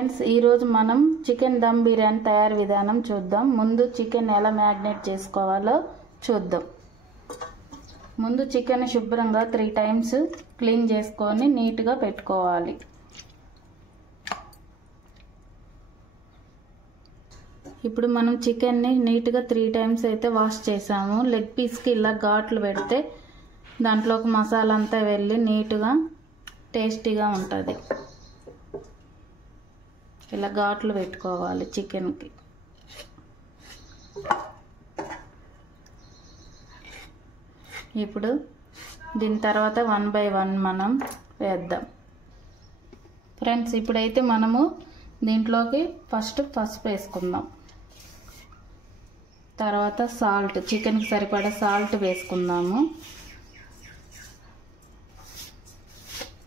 Friends, ఈరోజు మనం chicken dum biryani తయారు విధానం చూద్దాం. ముందు చికెన్ ఎలా మ్యారినేట్ చేసుకోవాలో చూద్దాం. ముందు చికెన్ శుభ్రంగా 3 టైమ్స్ క్లీన్ చేసుకొని నీట్గా పెట్టుకోవాలి. ఇప్పుడు మనం చికెన్ని నీట్గా 3 టైమ్స్ అయితే వాష్ చేసాము. లెగ్ పీస్కి ఇలా ఘాట్లు పెడితే దాంట్లోకి మసాలా అంతా వెళ్ళి నీట్గా టేస్టీగా ఉంటుంది. ఇలా ఘాట్లు పెట్టుకోవాలి చికెన్కి. ఇప్పుడు దీని తర్వాత 1 బై 1 మనం వేద్దాం. ఫ్రెండ్స్, ఇప్పుడైతే మనము దీంట్లోకి ఫస్ట్ పసుపు వేసుకుందాం. తర్వాత సాల్ట్, చికెన్కి సరిపడా సాల్ట్ వేసుకుందాము.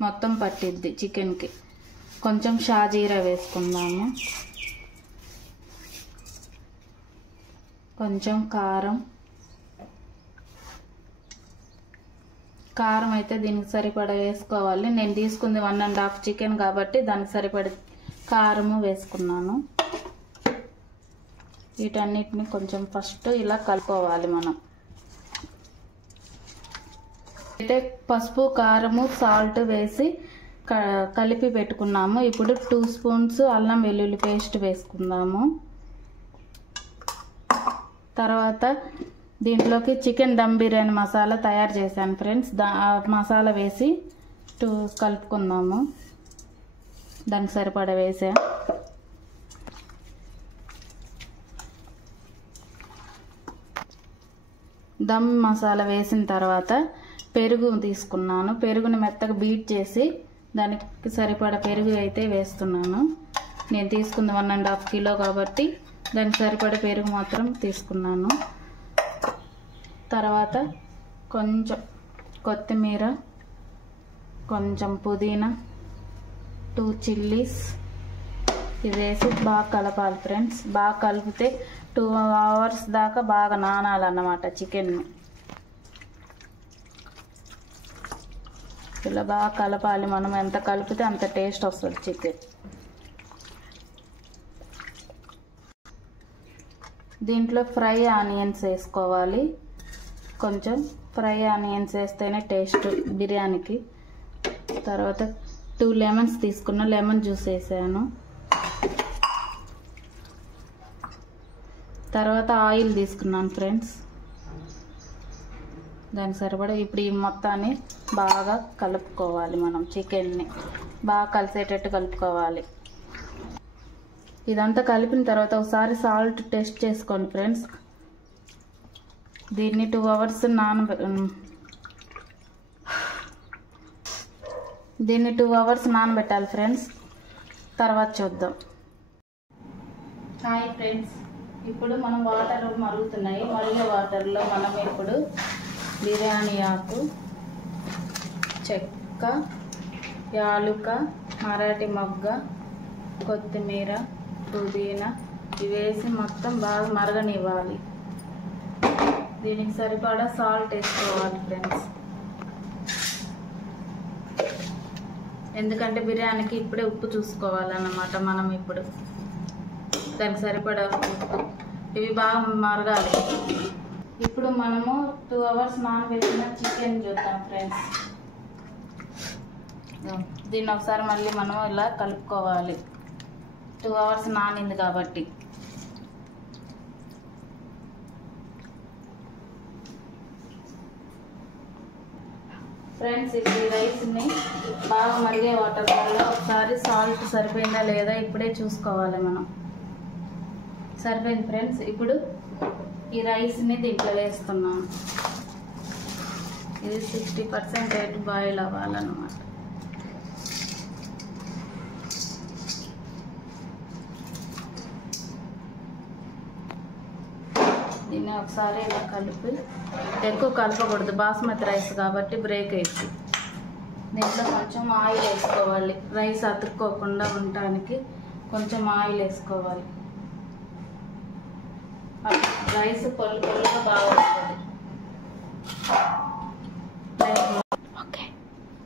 మొత్తం పట్టిద్ది చికెన్కి. కొంచెం షాజీరా వేసుకుందాము. కొంచెం కారం అయితే దీనికి సరిపడా వేసుకోవాలి. నేను తీసుకుంది 1.5 చికెన్ కాబట్టి దానికి సరిపడ కారము వేసుకున్నాను. వీటన్నిటిని కొంచెం ఫస్ట్ ఇలా కలుపుకోవాలి. మనం అయితే పసుపు, కారము, సాల్ట్ వేసి కలిపి పెట్టుకున్నాము. ఇప్పుడు 2 స్పూన్స్ అల్లం వెల్లుల్లి పేస్ట్ వేసుకుందాము. తర్వాత దీంట్లోకి చికెన్ దమ్ బిర్యానీ మసాలా తయారు చేశాను ఫ్రెండ్స్. మసాలా వేసి కలుపుకుందాము. దానికి సరిపడా వేసా. దమ్ మసాలా వేసిన తర్వాత పెరుగు తీసుకున్నాను. పెరుగుని మెత్తగా బీట్ చేసి దానికి సరిపడా పెరుగు అయితే వేస్తున్నాను. నేను తీసుకుంది 1.5 కిలో కాబట్టి దానికి సరిపడా పెరుగు మాత్రం తీసుకున్నాను. తర్వాత కొంచెం కొత్తిమీర, కొంచెం పుదీనా, 2 చిల్లీస్ ఇది వేసి బాగా కలపాలి ఫ్రెండ్స్. బాగా కలిపితే 2 అవర్స్ దాకా బాగా నానాలన్నమాట చికెన్ని. ఇలా బాగా కలపాలి. మనం ఎంత కలిపితే అంత టేస్ట్ వస్తుంది చికెన్. దీంట్లో ఫ్రై ఆనియన్స్ వేసుకోవాలి. కొంచెం ఫ్రై ఆనియన్స్ వేస్తేనే టేస్ట్ బిర్యానీకి. తర్వాత 2 లెమన్స్ తీసుకున్న, లెమన్ జ్యూస్ వేసాను. తర్వాత ఆయిల్ తీసుకున్నాను ఫ్రెండ్స్. దానికి సరిపడా ఇప్పుడు ఈ మొత్తాన్ని బాగా కలుపుకోవాలి. మనం చికెన్ని బాగా కలిసేటట్టు కలుపుకోవాలి. ఇదంతా కలిపిన తర్వాత ఒకసారి సాల్ట్ టెస్ట్ చేసుకోండి ఫ్రెండ్స్. దీన్ని 2 అవర్స్ నానబెట్టాలి ఫ్రెండ్స్. తర్వాత చూద్దాం. హాయ్ ఫ్రెండ్స్, ఇప్పుడు మనం వాటర్ మరుగుతున్నాయి. మరిగే వాటర్లో మనం ఇప్పుడు బిర్యానీ ఆకు, చెక్క, యాలుక, మరాఠీ మొగ్గ, కొత్తిమీర, పుదీనా ఇవి వేసి మొత్తం బాగా మరగనివ్వాలి. దీనికి సరిపడా సాల్ట్ వేసుకోవాలి ఫ్రెండ్స్. ఎందుకంటే బిర్యానీకి ఇప్పుడే ఉప్పు చూసుకోవాలన్నమాట. మనం ఇప్పుడు దానికి సరిపడా ఉప్పు, ఇవి బాగా మరగాలి. ఇప్పుడు మనము 2 అవర్స్ నానబెట్టిన చికెన్ చూద్దాం ఫ్రెండ్స్. దీన్ని ఒకసారి మళ్ళీ మనం ఇలా కలుపుకోవాలి. 2 అవర్స్ నానింది కాబట్టి. ఫ్రెండ్స్, ఇప్పుడు ఈ రైస్ని బాగా మరిగే వాటర్ వల్ల ఒకసారి సాల్ట్ సరిపోయిందా లేదా ఇప్పుడే చూసుకోవాలి మనం. సరిపోయింది ఫ్రెండ్స్. ఇప్పుడు ఈ రైస్ని దీంట్లో వేస్తున్నాను. ఇది 60% బాయిల్ అవ్వాలన్నమాట. దీన్ని ఒకసారి ఇలా కలిపి, ఎక్కువ కలపకూడదు బాస్మతి రైస్ కాబట్టి బ్రేక్ అయ్యింది. దీంట్లో కొంచెం ఆయిల్ వేసుకోవాలి. రైస్ అతుక్కోకుండా ఉండటానికి కొంచెం ఆయిల్ వేసుకోవాలి. రైస్ పొల్లుగా బాగా వస్తుంది.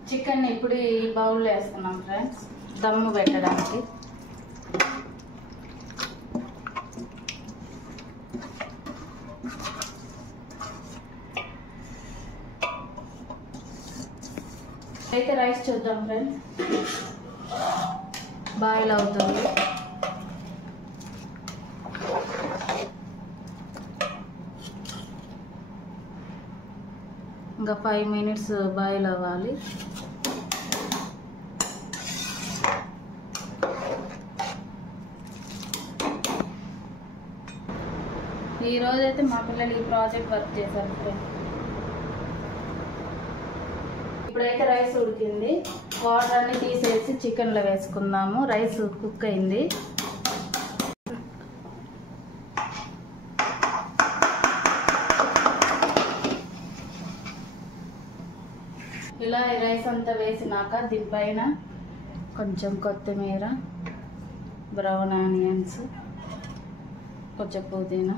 చికెన్ ఇప్పుడు ఈ బౌల్లో వేసుకున్నాం ఫ్రెండ్స్ దమ్ము పెట్టడానికి. అయితే రైస్ చూద్దాం ఫ్రెండ్స్. బాయిల్ అవుతుంది. ఇంకా 5 minutes బాయిల్ అవ్వాలి. ఈరోజు అయితే మా పిల్లలు ఈ ప్రాజెక్ట్ వర్క్ చేశారు ఫ్రెండ్స్. ఇప్పుడైతే రైస్ ఉడికింది. వాటర్ అన్ని తీసేసి చికెన్లో వేసుకుందాము. రైస్ కుక్ అయింది. ఇలా రైస్ అంతా వేసినాక దీనిపైన కొంచెం కొత్తిమీర, బ్రౌన్ ఆనియన్స్, కొంచెం పుదీనా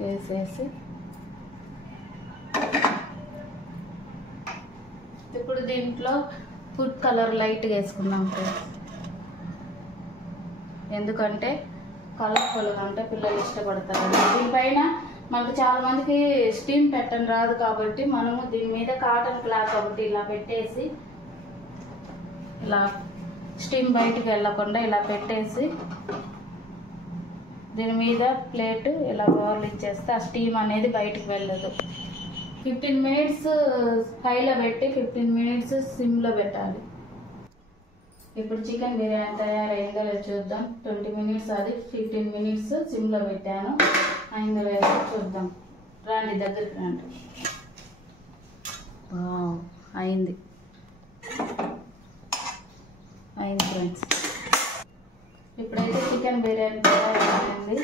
వేసేసి ఇప్పుడు దీంట్లో ఫుడ్ కలర్ లైట్గా వేసుకుందాం ఫ్రెండ్స్. ఎందుకంటే కలర్ఫుల్గా అంటే పిల్లలు ఇష్టపడతారు. దీనిపైన మనకు చాలా మందికి స్టీమ్ పెట్టని రాదు కాబట్టి మనము దీని మీద కాటన్ క్లాత్ ఒకటి ఇలా పెట్టేసి ఇలా స్టీమ్ బయటికి వెళ్ళకుండా ఇలా పెట్టేసి దీని మీద ప్లేట్ ఇలా బాల్ ఇచ్చేస్తే ఆ స్టీమ్ అనేది బయటికి వెళ్ళదు. 15 minutes హైలో పెట్టి 15 minutes సిమ్లో పెట్టాలి. ఇప్పుడు చికెన్ బిర్యానీ తయారైందో లేదో చూద్దాం. 20 minutes అది 15 minutes సిమ్లో పెట్టాను. అయిందో లేదో చూద్దాం. రండి దగ్గరికి రండి. అయింది ఫ్రెండ్స్. ఇప్పుడైతే చికెన్ బిర్యానీ తయారైంది.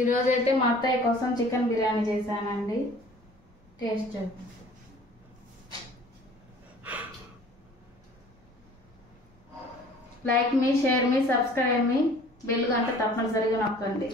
ఈరోజు అయితే మా అత్తయ్య కోసం చికెన్ బిర్యానీ చేశానండి. టేస్ట్ లైక్ మీ, షేర్ మీ, సబ్స్క్రైబ్ మీ, బెల్ గంట తప్పనిసరిగా నొక్కండి.